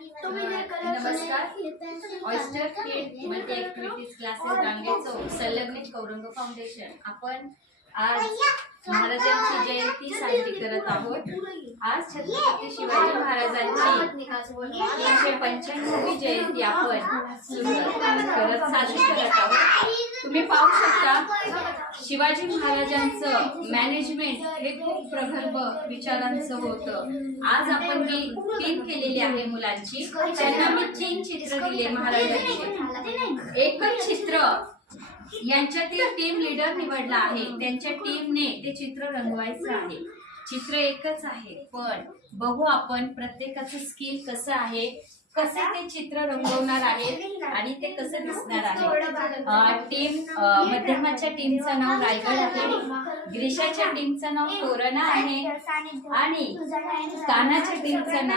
नमस्कार. ऑयस्टर किड multi activities classes रांगेचो संलग्नित कौरंग foundation आपण आज महाराजांची जयंती साजरी करत आहोत. आज छत्रपती शिवाजी महाराजांची 395वी जयंती आपण साजरी करत आहोत. तुम्ही पाहू शकता शिवाजी महाराजांचं मॅनेजमेंट हे खूप प्रगल्भ विचारांचं होतं. आज आपण मी टीम केलेली आहे मुलांची. त्यांना मी 3 चित्र दिले महाराजांचे. एकच चित्र यांच्यातील टीम लीडर निवडला आहे. त्यांच्या टीमने ते चित्र रंगवायचं आहे. चित्र एकच आहे पण बघू आपण प्रत्येकाचं स्किल कसं आहे, कसे ते चित्र रंगवणार आहेत आणि ते कसं दिसणार आहे. टीम मध्यमाच्या टीमचं नाव रायगड आहे, ग्रीशाच्या टीमचं नाव तोरणा आहे आणि कानाच्या टीमचं नाव